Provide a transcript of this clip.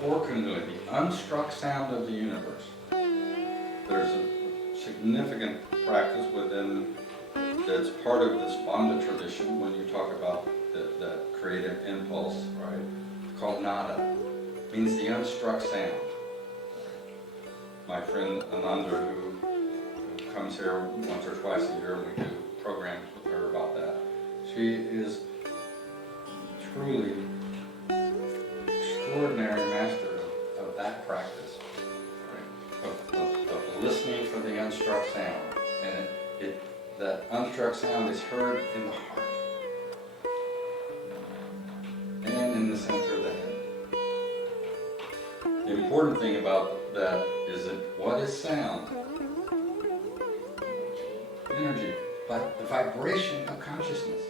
for Kundalini, the unstruck sound of the universe. There's a significant practice within that's part of this Banda tradition when you talk about the creative impulse, right? It's called nada. It means the unstruck sound. My friend Ananda, who comes here once or twice a year, we do programs with her about that. She is truly extraordinary master of that practice, right? Of listening for the unstruck sound, and that unstruck sound is heard in the heart and in the center of the head. The important thing about that is that what is sound? Energy, but the vibration of consciousness.